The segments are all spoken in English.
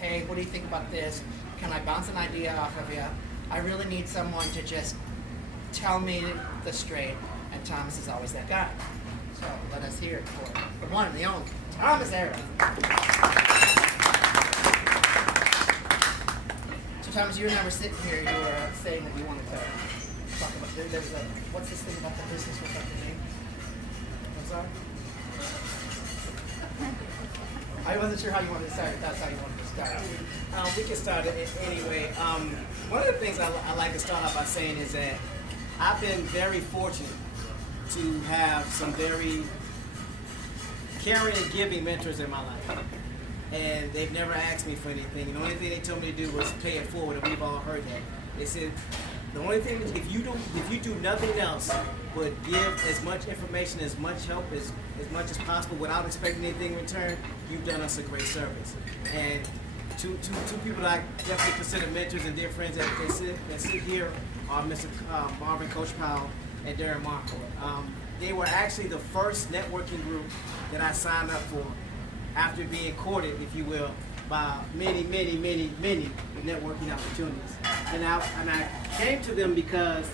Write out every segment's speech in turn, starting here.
hey, what do you think about this? Can I bounce an idea off of you? I really need someone to just tell me the straight, and Thomas is always that guy. So let us hear it for the one and the only, Thomas Harrelson. So Thomas, you and I were sitting here, you were saying that you wanted to talk about, there was a, what's this thing about the business without the name? I'm sorry? I wasn't sure how you wanted to start it, that's how you wanted to start it. We can start it anyway. One of the things I like to start off by saying is that I've been very fortunate to have some very caring and giving mentors in my life. And they've never asked me for anything. The only thing they told me to do was pay it forward, and we've all heard that. They said, the only thing is if you do nothing else but give as much information, as much help, as much as possible without expecting anything in return, you've done us a great service. And two people that I definitely consider mentors and dear friends that sit here are Mr. Marvin, Coach Powell, and Darren Marco. They were actually the first networking group that I signed up for after being courted, if you will, by many networking opportunities. And I came to them because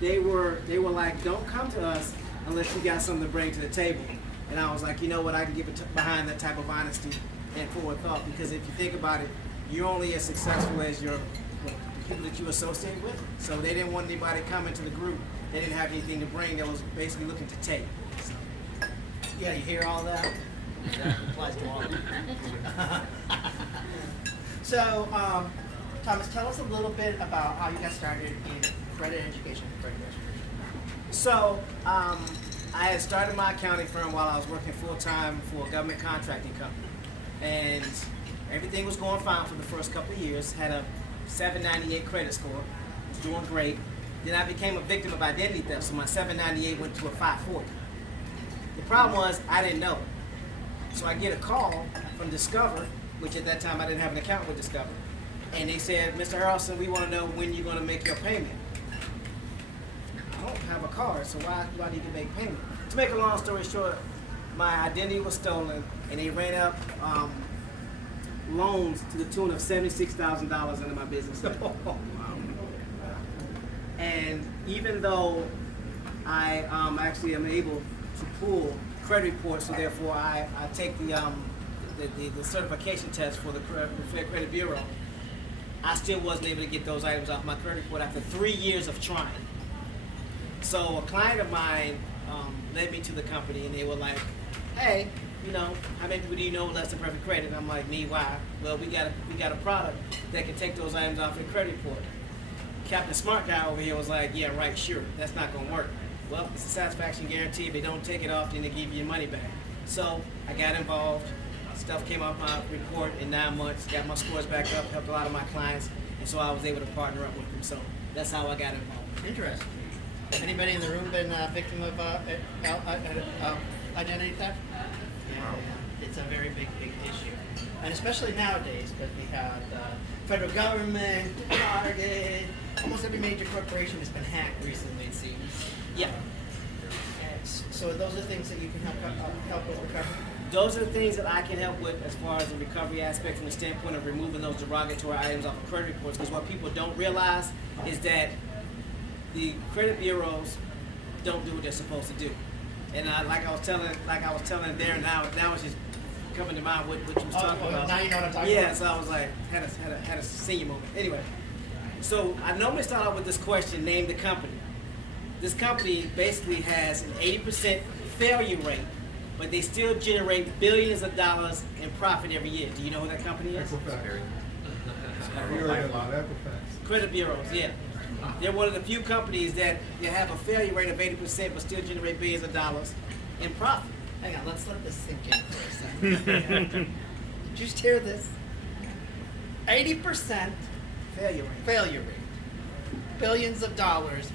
they were like, don't come to us unless you got something to bring to the table. And I was like, you know what, I can get behind that type of honesty and forward thought, because if you think about it, you're only as successful as the people that you associate with. So they didn't want anybody coming to the group. They didn't have anything to bring that was basically looking to take. So. Yeah, you hear all that? That applies to all of them. So, Thomas, tell us a little bit about how you got started in credit education and credit restoration. So, I had started my accounting firm while I was working full-time for a government contracting company. And everything was going fine for the first couple of years. Had a 798 credit score. Was doing great. Then I became a victim of identity theft, so my 798 went to a 540. The problem was I didn't know. So I get a call from Discover, which at that time I didn't have an account with Discover. And they said, Mr. Harrelson, we want to know when you're going to make your payment. I don't have a card, so why do I need to make payment? To make a long story short, my identity was stolen, and they ran up loans to the tune of $76,000 into my business. And even though I actually am able to pull credit reports, so therefore I take the certification test for the Fair Credit Bureau, I still wasn't able to get those items off my credit report after 3 years of trying. So a client of mine led me to the company, and they were like, hey, you know, how many people do you know with less than perfect credit? And I'm like, me, why? Well, we got a product that can take those items off your credit report. Captain Smart Guy over here was like, yeah, right, sure, that's not gonna work. Well, it's a satisfaction guarantee. If they don't take it off, then they give you your money back. So I got involved. Stuff came off my report in 9 months, got my scores back up, helped a lot of my clients, and so I was able to partner up with them. So that's how I got involved. Interesting. Anybody in the room been a victim of identity theft? Yeah, it's a very big issue. And especially nowadays, because we have the federal government, Target, almost every major corporation has been hacked recently, it seems. Yeah. And so those are things that you can help with recovery? Those are the things that I can help with as far as the recovery aspect from the standpoint of removing those derogatory items off of credit reports, because what people don't realize is that the credit bureaus don't do what they're supposed to do. And like I was telling Darren, now it's just coming to mind what you was talking about. Now you know what I'm talking about. Yeah, so I was like, had a senior moment. Anyway, so I normally start out with this question, name the company. This company basically has an 80% failure rate, but they still generate billions of dollars in profit every year. Do you know who that company is? Credit bureaus, yeah. They're one of the few companies that have a failure rate of 80% but still generate billions of dollars in profit. Hang on, let's let this sink in for a second. Did you just hear this? 80% failure rate. Billions of dollars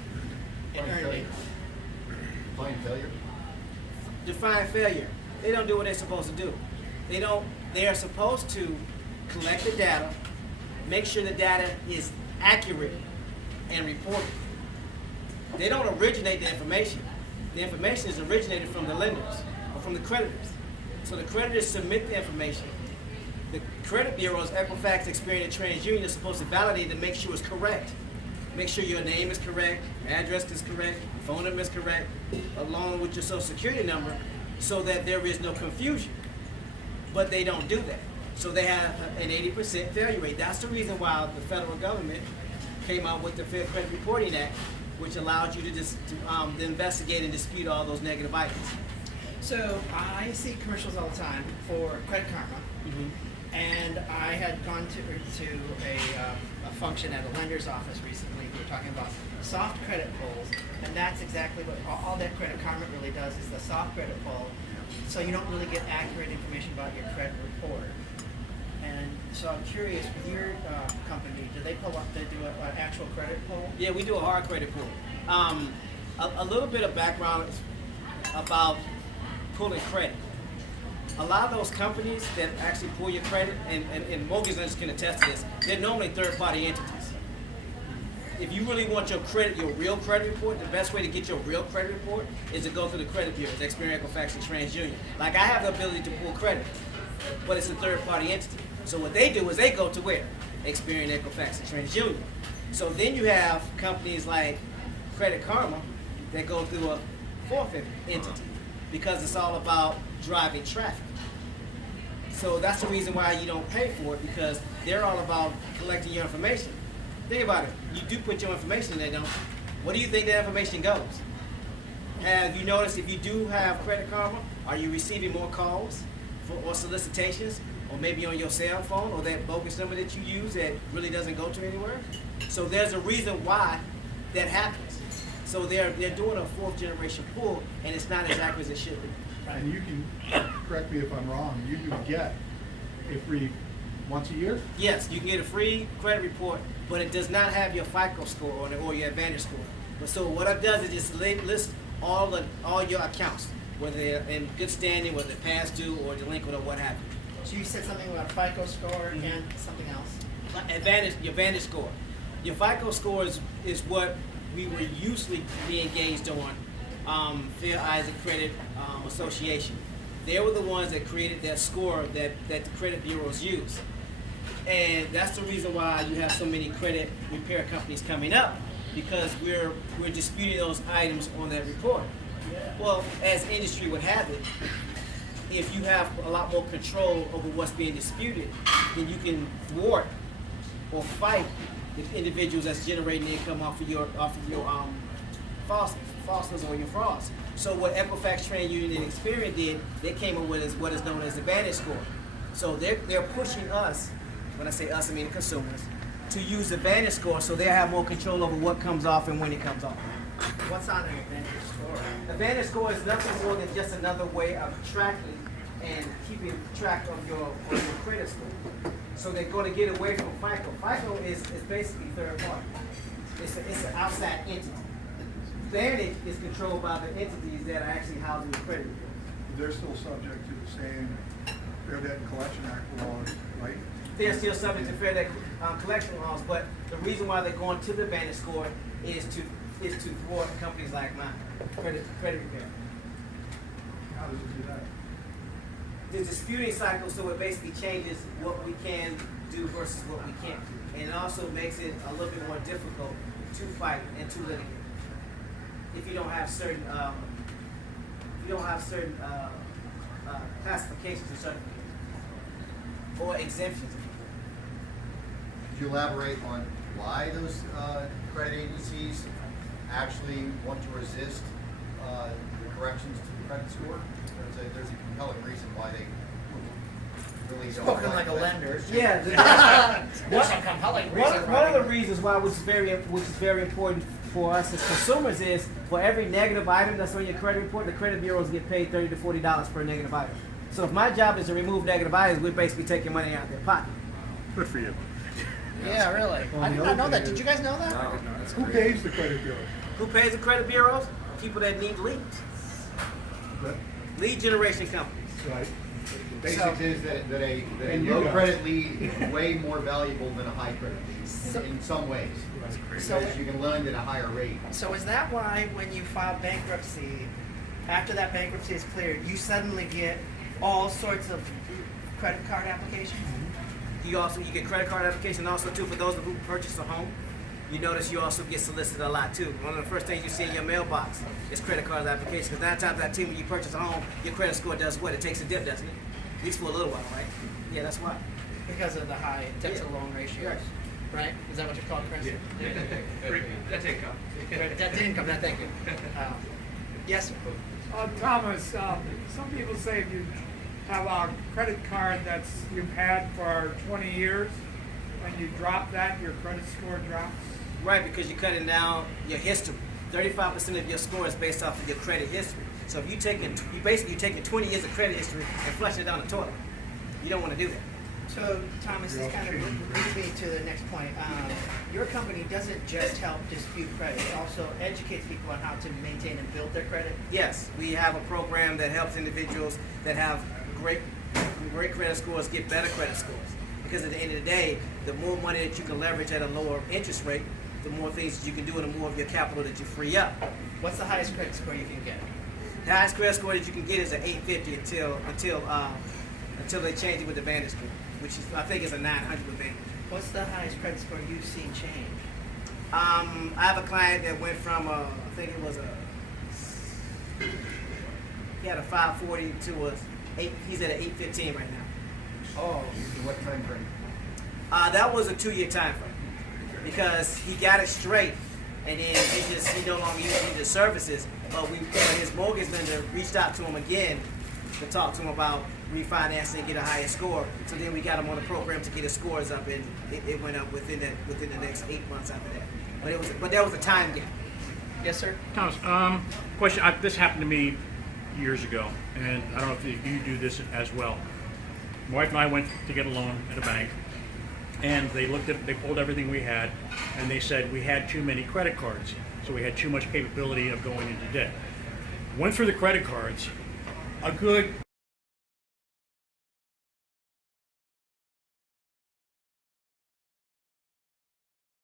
in earnings. Define failure? Define failure. They don't do what they're supposed to do. They are supposed to collect the data, make sure the data is accurate and reported. They don't originate the information. The information is originated from the lenders or from the creditors. So the creditors submit the information. The credit bureaus, Equifax, Experian, and TransUnion, are supposed to validate to make sure it's correct. Make sure your name is correct, address is correct, phone number is correct, along with your social security number, so that there is no confusion. But they don't do that. So they have an 80% failure rate. That's the reason why the federal government came out with the Fair Credit Reporting Act, which allows you to investigate and dispute all those negative items. So I see commercials all the time for Credit Karma, and I had gone to a function at a lender's office recently. We were talking about soft credit pulls, and that's exactly what all that Credit Karma really does is the soft credit pull. So you don't really get accurate information about your credit report. And so I'm curious, with your company, do they pull up? They do an actual credit pull? Yeah, we do a hard credit pull. A little bit of background about pulling credit. A lot of those companies that actually pull your credit, and mortgage lenders can attest to this, they're normally third-party entities. If you really want your real credit report, the best way to get your real credit report is to go through the credit bureaus, Experian, Equifax, and TransUnion. Like I have the ability to pull credit, but it's a third-party entity. So what they do is they go to where? Experian, Equifax, and TransUnion. So then you have companies like Credit Karma that go through a fourth entity because it's all about driving traffic. So that's the reason why you don't pay for it, because they're all about collecting your information. Think about it. You do put your information in there, don't you? Where do you think that information goes? Have you noticed if you do have Credit Karma, are you receiving more calls or solicitations, or maybe on your cell phone, or that bogus number that you use that really doesn't go to anywhere? So there's a reason why that happens. So they're doing a fourth generation pull, and it's not as accurate as it should be. And you can, correct me if I'm wrong, you do get a free once a year? Yes, you can get a free credit report, but it does not have your FICO score on it or your Advantage score. But so what it does is just list all your accounts, whether they're in good standing, whether they're past due or delinquent or what have you. So you said something about FICO score and something else. Your Advantage score. Your FICO score is what we were usually being engaged on. Fair Isaac Credit Association. They were the ones that created that score that the credit bureaus use. And that's the reason why you have so many credit repair companies coming up, because we're disputing those items on that report. Well, as industry would have it, if you have a lot more control over what's being disputed, then you can thwart or fight the individuals that's generating income off of your falsehoods or your frauds. So what Equifax, TransUnion, and Experian did, they came up with what is known as the Advantage score. So they're pushing us, when I say us, I mean the consumers, to use the Advantage score so they have more control over what comes off and when it comes off. What's on an Advantage score? Advantage score is nothing more than just another way of tracking and keeping track of your credit score. So they're going to get away from FICO. FICO is basically third party. It's an outside entity. Advantage is controlled by the entities that are actually housing your credit report. They're still subject to the same Fair Debt and Collection Act laws, right? They're still subject to fair debt collection laws, but the reason why they're going to the Advantage score is to thwart companies like mine, credit repair. How does it do that? The disputing cycle, so it basically changes what we can do versus what we can't do, and it also makes it a little bit more difficult to fight and to litigate if you don't have certain classifications and certifications or exemptions. Could you elaborate on why those credit agencies actually want to resist the corrections to the credit score? There's a compelling reason why they really don't. Spoken like a lender. Yeah. There's some compelling reason. One of the reasons why, which is very important for us as consumers, is for every negative item that's on your credit report, the credit bureaus get paid $30 to $40 per negative item. So if my job is to remove negative items, we're basically taking money out of their pocket. Good for you. Yeah, really. Well, I did the not other know that. thing Did is- you guys know that? Who pays the credit bureau? Who pays the credit bureaus? People that need leads. That- Lead generation companies. Right. The basics is that a And you low guys. credit lead is way more valuable than a high credit lead in some ways. So- Because you can lend at a higher rate. So is that why when you file bankruptcy, after that bankruptcy is cleared, you suddenly get all sorts of credit card applications? You get credit card application also too for those who purchase a home. You notice you also get solicited a lot too. One of the first things you see in your mailbox is credit card application. Because 9 times out of 10 when you purchase a home, your credit score does what? It takes a dip, doesn't it? At least for a little while, right? Yeah, that's why. Because of the high debt to loan ratios, right? Is that what you call it, Chris? That's income. Debt to income, thank you. Yes, sir. Thomas, some people say if you have a credit card that's you've had for 20 years, when you drop that, your credit score drops. Right, because you're cutting down your history. 35% of your score is based off of your credit history. So if you basically taking 20 years of credit history and flushing it down the toilet. You don't want to do that. So, Thomas, this kind of brings me to the next point. Your company doesn't just help dispute credit, it also educates people on how to maintain and build their credit. Yes, we have a program that helps individuals that have great credit scores get better credit scores. Because at the end of the day, the more money that you can leverage at a lower interest rate, the more things that you can do and the more of your capital that you free up. What's the highest credit score you can get? The highest credit score that you can get is an 850 until they change it with the Vantage Group, which is I think is a 900 with Vantage. What's the highest credit score you've seen change? I have a client that went from he had a 540 to he's at an 815 right now. Oh, in what time frame? That was a 2-year time frame because he got it straight and then he no longer used the services. But his mortgage lender reached out to him again to talk to him about refinancing and get a higher score. So then we got him on the program to get his scores up, and it went up within the next 8 months after that. But there was a time gap. Yes, sir. Thomas, question. This happened to me years ago, and I don't know if you do this as well. My wife and I went to get a loan at a bank, and they pulled everything we had, and they said we had too many credit cards, so we had too much capability of going into debt. Went through the credit cards, a good